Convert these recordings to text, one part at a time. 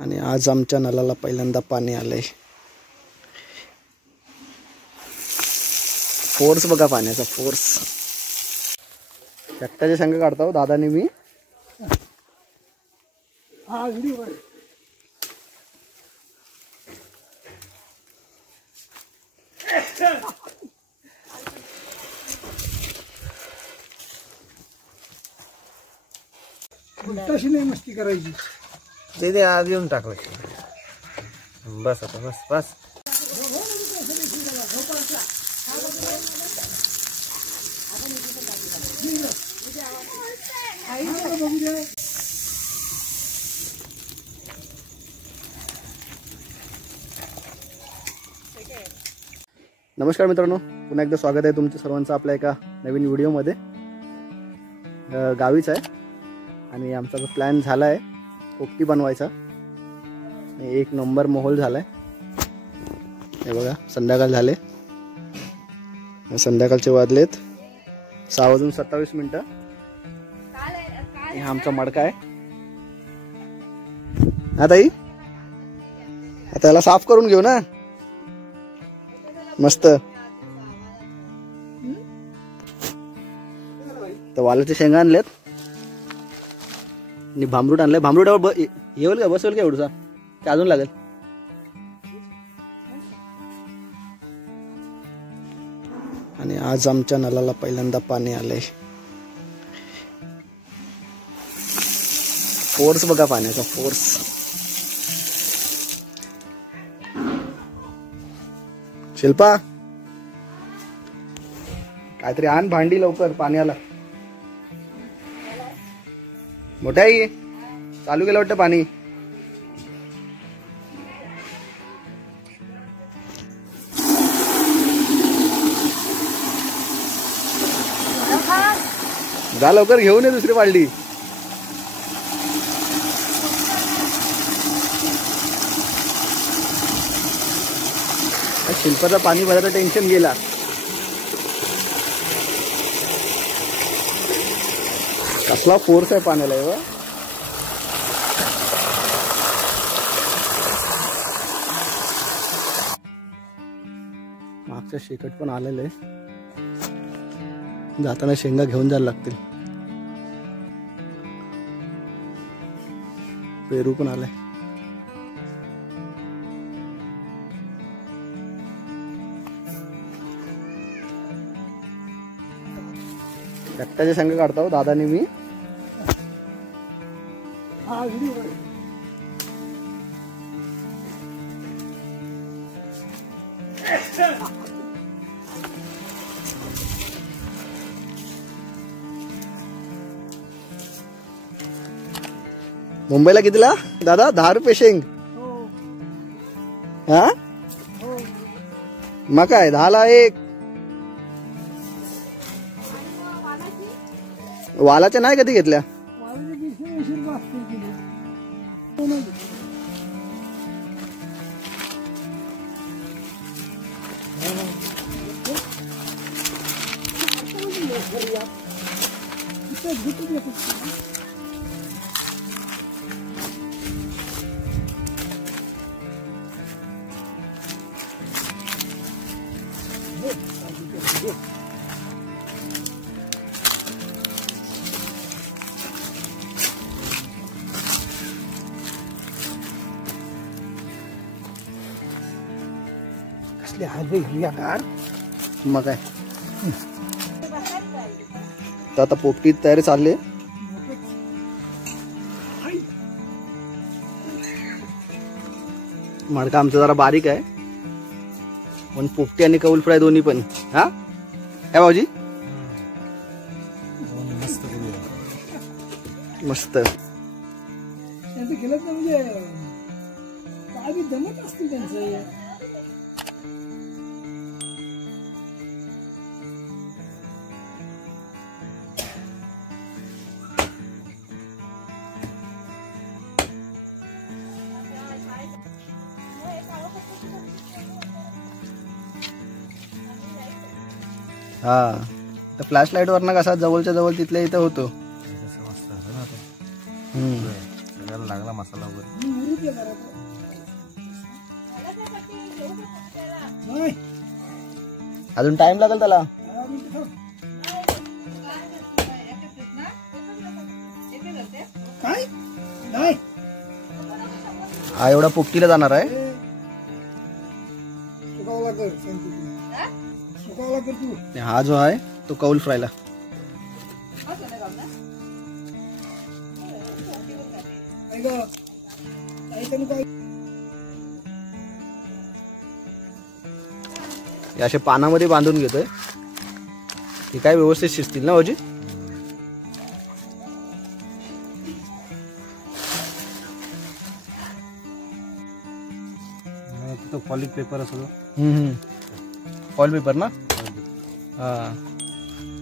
आणि आज आमच्या नळाला पहिल्यांदा पाणी आलंय। फोर्स बघा पाण्याचा, फोर्स। एकट्याच्या शेंगा काढतो दादाने मी। हा व्हिडिओ तशी नाही मस्ती करायची। ते आज येऊन टाकलं। बस आता बस बस। नमस्कार मित्रांनो, पुन्हा एकदा स्वागत आहे तुमचं सर्वांचं आपल्या एका नवीन व्हिडिओमध्ये। गावीच आहे आणि आमचा जो प्लॅन झाला आहे पोपटी बनवायचा। एक नंबर माहोल झालाय। हे बघा संध्याकाळ झाले, संध्याकाळचे वाजलेत 6:27। हा आमचा मडका आहे। हा ताई, आता याला साफ करून घेऊ ना मस्त। तर वालाचे शेंगा आणलेत आणि भांबरूट आणलंय। भांबरूटावर येईल का, बसेल का एवढसा की अजून लागेल? आणि आज आमच्या नळाला पहिल्यांदा पाणी आलंय। फोर्स बघा पाण्याचा, फोर्स। शिल्पा काहीतरी आण भांडी लवकर, पाणी आला। मोठ्या आई चालू केलं वाटतं पाणी। जा लवकर घेऊन ये दुसरी बाल्टी। शिल्पाचं पाणी भरायचं टेन्शन गेला। कसला फोर्स आहे पाण्याला एवढा। मागचं शेकट पण आलेलं आहे, जाताना शेंगा घेऊन जायला लागतील। पेरू पण आलाय। एकट्याच्या शेंगा काढतो दादाने मी। हा व्हिडिओ मुंबईला कितीला दादा? 10 रुपये शेंग। हा मग काय 10ला एक। वालाच्या नाही कधी घेतल्या? मग काय तर आता पोपटी तयारी चालली। मडका आमचा जरा बारीक आहे पण पोपटी आणि कौल फ्राय दोन्ही पण। हा काय भाऊजी? मस्त केलं तर म्हणजे काय बी जमत असतील त्यांचं। हा तर फ्लॅश लाईट वरनं कसा जवळच्या जवळ तिथल्या इथं होतो। लागला मसाला बरोबर. मुरू दे जरा तो. नाही अजून टाइम लागेल त्याला. 10 मिनिटं थांब. काय नाही हा एवढा पोपटीला जाणार आहे. सुकावला कर शांती सुकावला कर तू. आणि हा जो आहे तो कौल फ्रायला. काय ग काय तरी काय हे असे पानामध्ये बांधून घेतोय. हे काय व्यवस्थित शिजतील ना भाऊजी. तो पॉलिश पेपर असतो. फॉईल पेपर ना. हा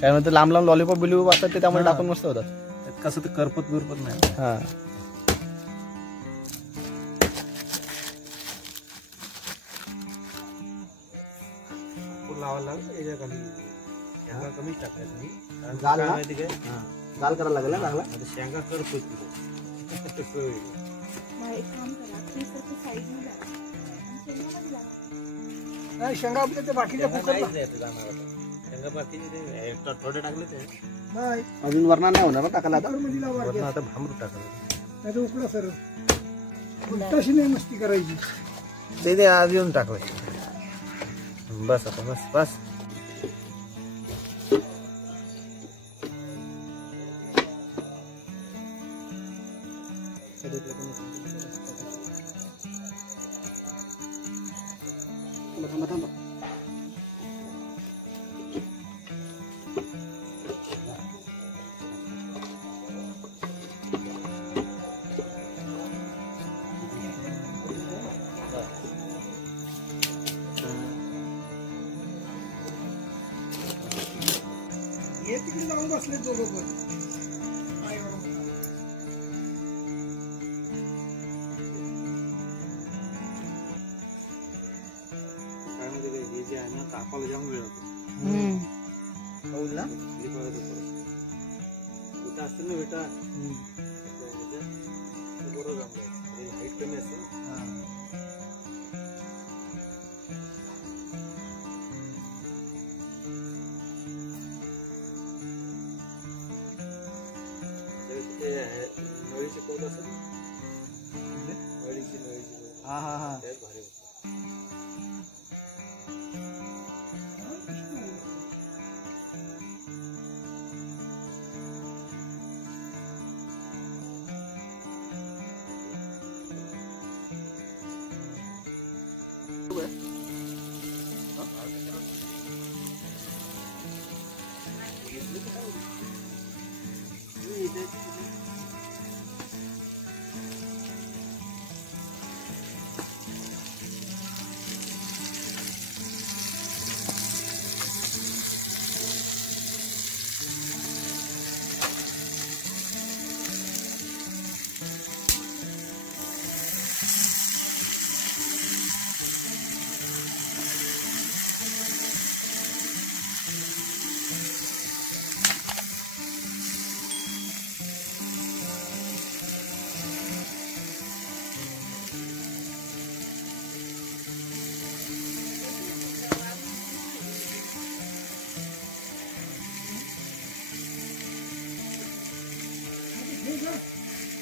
त्यानंतर लांब लांब लॉलीपॉप बिलीपॉप असतात ते त्यामध्ये टाकून मस्त होतात. त्यात कसं ते करपत बिरपत नाही. हा लावायला लागलं याच्या खाली शेंगा कमीच टाकायचं मी. कारण जाल काय ना? माहिती काय लाल करायला लागेल ना चांगला. आता शेंगा करतो नाही शेंगा आपल्या ते बाकीच्या फुकटला. शेंगा बाकी थोडे टाकले ते नाही अजून वरणार नाही होणार ना टाकायला आता. मध्ये लावा वरनं आता भांबरू टाकायला. नाही तर उकडा सर उलटाशी नाही मस्ती करायची. ते आज येऊन टाकलं. बस आता बस बस. हे तिकडे जाऊन बसले दोघं पण. काय एवढं? काय माहिती काय हे जे आहे ना तापाला जाम वेळ होतो. कौल ना. विटा असतील ना विटा बरोबर जाम हाईट कमी असते ना. नळी शिकवत असेल नळीची हा हा हा त्याच भारी होतं.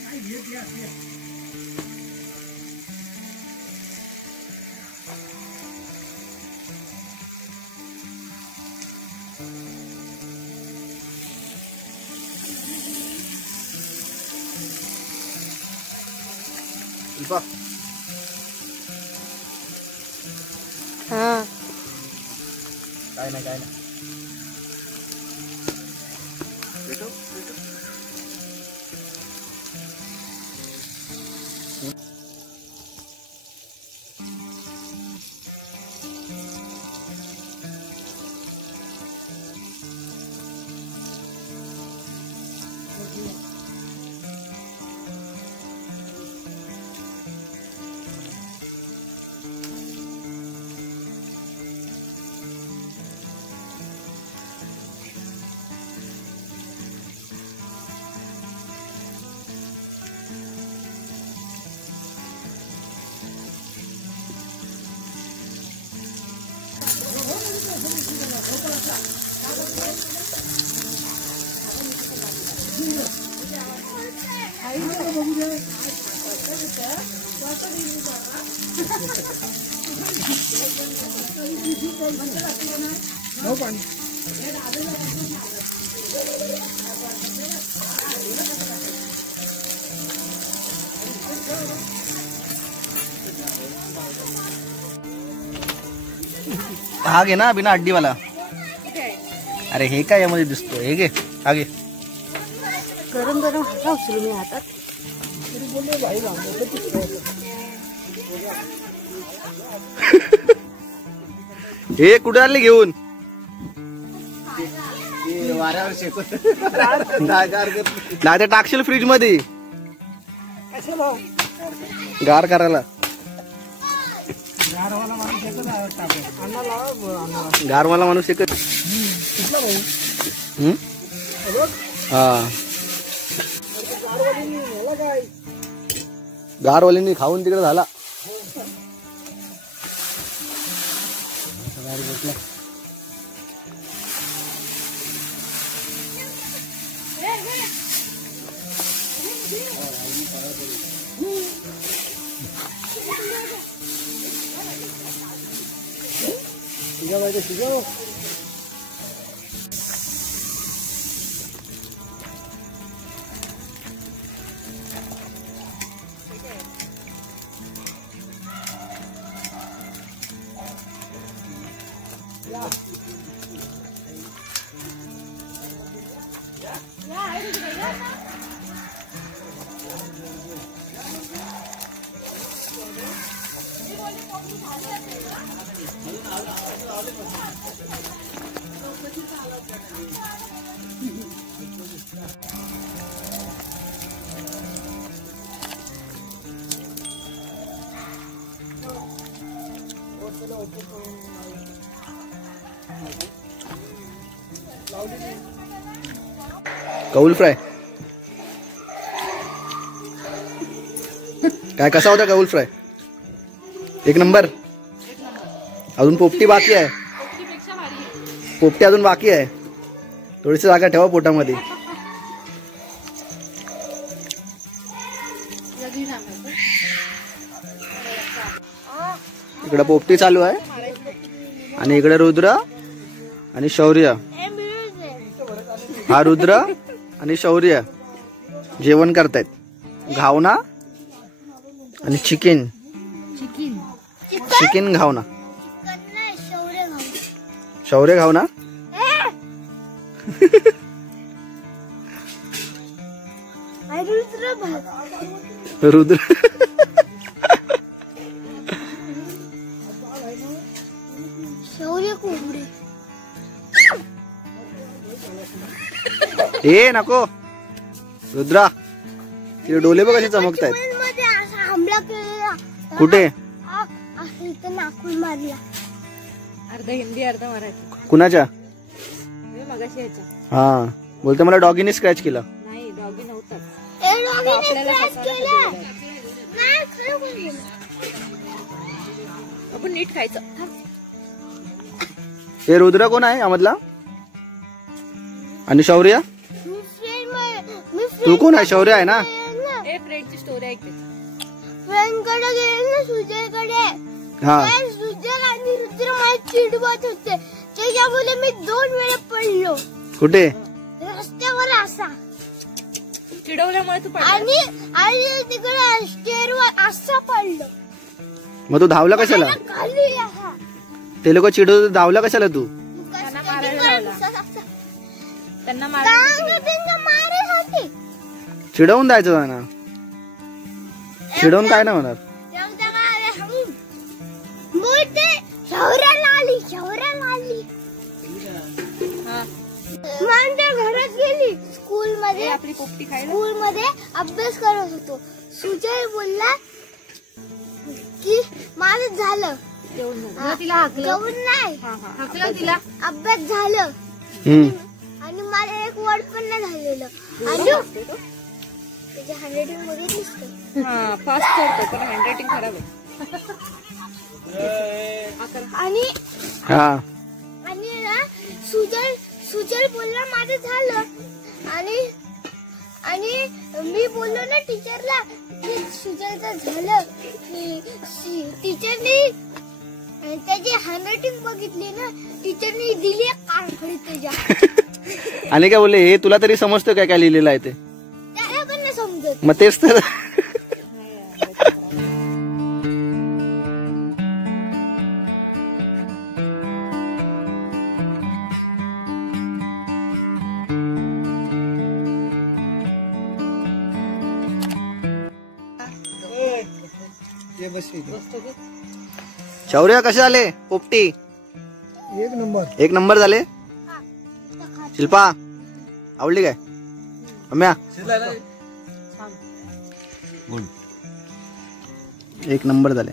नाही घेत या शिल्पा हा काय नाही काय नाही. बघू दे. हो पाणी. हा घे ना बिना अड्डीवाला. अरे हे काय यामध्ये दिसतो, हे घे हा घे. गरम गरम हाता उचलू मी हातात. हे कुठे आले घेऊन? वाऱ्यावर शेकत नाही ते टाकशील फ्रीज मध्ये कशाला गार करायला. गारवाला माणूस एकच टाकू. अण्णा लावा अण्णा. गारवाला माणूस एकच. कुठला भाऊ? हम्म? हा गारवाली मला काय गारवाल्यांनी खाऊन तिकडे झाला. तुझ्या बायको तुझ्या कौल फ्राय काय कसा होता कौल फ्राय? एक नंबर. अजून पोपटी बाकी आहे. पोपटी अजून बाकी आहे. थोडीशी जागा ठेवा पोटामध्ये. इकडे पोपटी चालू आहे आणि इकडे रुद्र आणि शौर्य. हा रुद्र आणि शौर्य जेवण करतायत. घावना आणि चिकन चिकन घावना. शौर्य घावना. रुद्र शौर्य कोंबडी. ए नको रुद्रा, तिथे डोले बघ कसे चमकतायत. मध्ये असा हमला केलेला. कुठे? असं इथं नाकून मारला. अर्धा हिंदी अर्धा मराठी. कुणाच्या? मगाशी याच्या. हा बोलते मला डॉगीने स्क्रॅच केला. नाही डॉगी नव्हताच. ए डॉगीने आपल्याला क्रॅच फसवायला केलं. केलेलं. नाही खरं केलं. आपण नीट खायचं. हे रुद्र कोण आहे यामधला? आणि शौर्य? तू कोण आहे? शौर्य आहे ना? ए फ्रेंडची स्टोरी ऐकते. फ्रेंड कडे गेले ना सुजयकडे. हा सुजय आणि रुद्र मला चिडवत होते. त्याच्यामुळे मी 2 वेळा पडलो कुठे? रस्त्यावर असा. चिडवल्यामुळे तू पडला. आणि तिकडे स्टेअरवर असा पडलो. मग तू धावला कशाला? खाली असा. ते लोक चिडवत धावला कशाला तू? त्यांना मारायला लावला. त्यांना मारायसाठी. चिडवून द्यायचं त्यांना. चिडवून काय नाही होणार. शौर्याला आली. माझ्या घरात गेली. स्कूल मध्ये आपली पोपटी खायला. स्कूल मध्ये अभ्यास करत होतो. सुजय बोलला की माझं झालं. तिला हाकलं. जेवण नाही. हाकलं तिला. अभ्यास झालं. हम्म. आणि मला एक वर्ड पण नाही झालेलं. आणि त्याच्या हँडरायटिंग मध्ये दिसतं. हा फास्ट करतो पण हँडरायटिंग खराब आहे. आणि हा आणि ना सुजल बोलला माझं झालं. आणि आणि मी बोललो ना टीचरला की सुजयचं झालं की टीचरनी त्याची हँडरायटिंग बघितली ना, टीचरनी दिली कानफडीत त्याच्या. आणि काय बोलले, हे तुला तरी समजतं काय काय लिहिलेलं आहे ते? त्याला पण नाही समजत. मग तेच तर. ये बस इथे. शौर्य कसे झाले पोपटी? एक नंबर. एक नंबर झाले. शिल्पा आवडली काय? रम्या एक नंबर झाले.